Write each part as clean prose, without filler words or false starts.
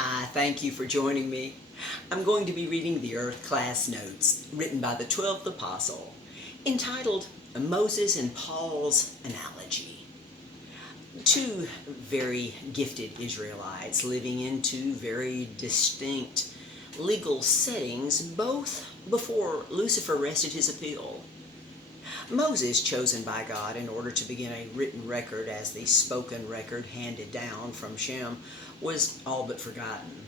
I thank you for joining me. I'm going to be reading the Earth Class Notes written by the 12th Apostle, entitled Moses and Paul's Analogy. Two very gifted Israelites living in two very distinct legal settings, both before Lucifer rested his appeal. Moses, chosen by God in order to begin a written record as the spoken record handed down from Shem, was all but forgotten.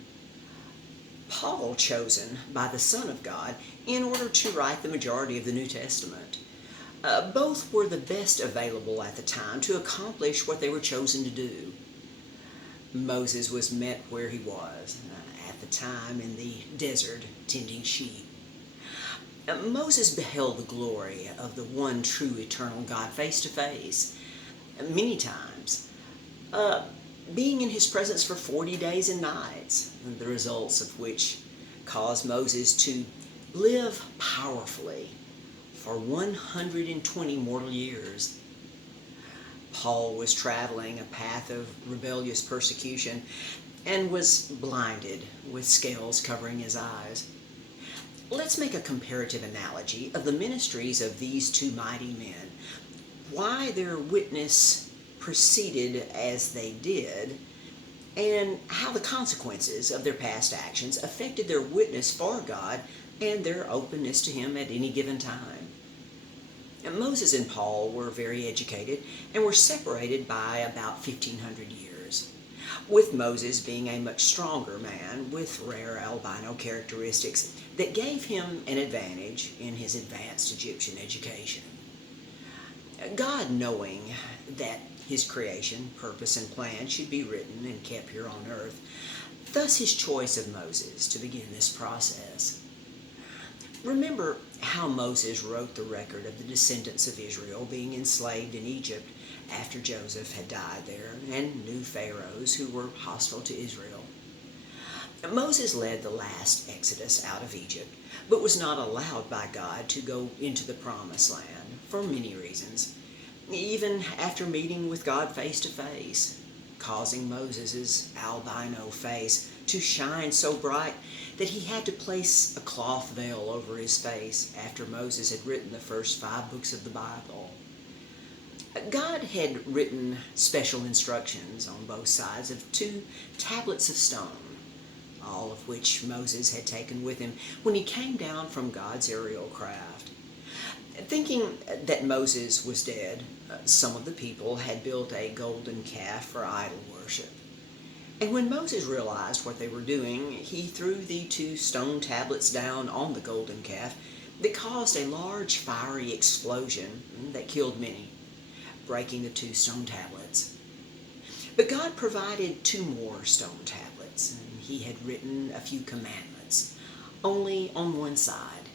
Paul, chosen by the Son of God in order to write the majority of the New Testament. Both were the best available at the time to accomplish what they were chosen to do. Moses was met where he was, at the time in the desert, tending sheep. Moses beheld the glory of the one true eternal God face to face, many times, being in his presence for 40 days and nights, the results of which caused Moses to live powerfully for 120 mortal years. Paul was traveling a path of rebellious persecution and was blinded with scales covering his eyes. Let's make a comparative analogy of the ministries of these two mighty men, why their witness proceeded as they did, and how the consequences of their past actions affected their witness for God and their openness to Him at any given time. And Moses and Paul were very educated and were separated by about 1,500 years, with Moses being a much stronger man with rare albino characteristics that gave him an advantage in his advanced Egyptian education. God, knowing that His creation, purpose, and plan should be written and kept here on earth, thus His choice of Moses to begin this process. Remember how Moses wrote the record of the descendants of Israel being enslaved in Egypt after Joseph had died there, and new pharaohs who were hostile to Israel. Moses led the last exodus out of Egypt, but was not allowed by God to go into the promised land for many reasons, even after meeting with God face to face, causing Moses' albino face to shine so bright that he had to place a cloth veil over his face after Moses had written the first 5 books of the Bible. God had written special instructions on both sides of 2 tablets of stone, all of which Moses had taken with him when he came down from God's aerial craft. Thinking that Moses was dead, some of the people had built a golden calf for idol worship. And when Moses realized what they were doing, he threw the 2 stone tablets down on the golden calf that caused a large fiery explosion that killed many, breaking the 2 stone tablets. But God provided 2 more stone tablets, and He had written a few commandments, only on one side.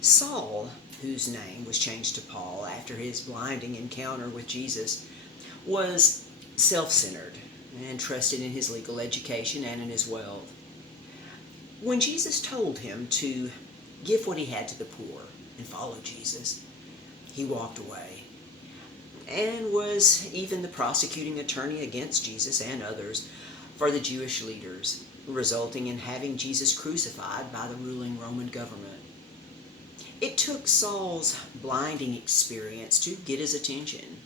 Saul, whose name was changed to Paul after his blinding encounter with Jesus, was self-centered and trusted in his legal education and in his wealth. When Jesus told him to give what he had to the poor and follow Jesus, he walked away and was even the prosecuting attorney against Jesus and others for the Jewish leaders, resulting in having Jesus crucified by the ruling Roman government. It took Saul's blinding experience to get his attention,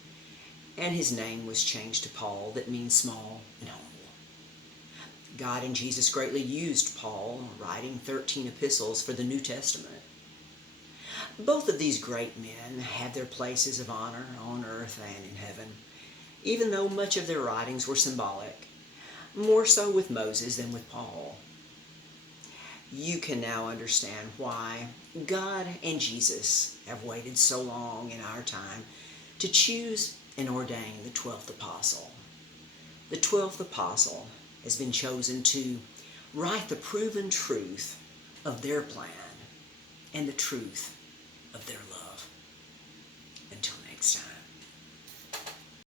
and his name was changed to Paul, that means small and humble. God and Jesus greatly used Paul, writing 13 epistles for the New Testament. Both of these great men had their places of honor on earth and in heaven, even though much of their writings were symbolic, more so with Moses than with Paul. You can now understand why God and Jesus have waited so long in our time to choose and ordain the 12th apostle. The 12th apostle has been chosen to write the proven truth of their plan and the truth of their love.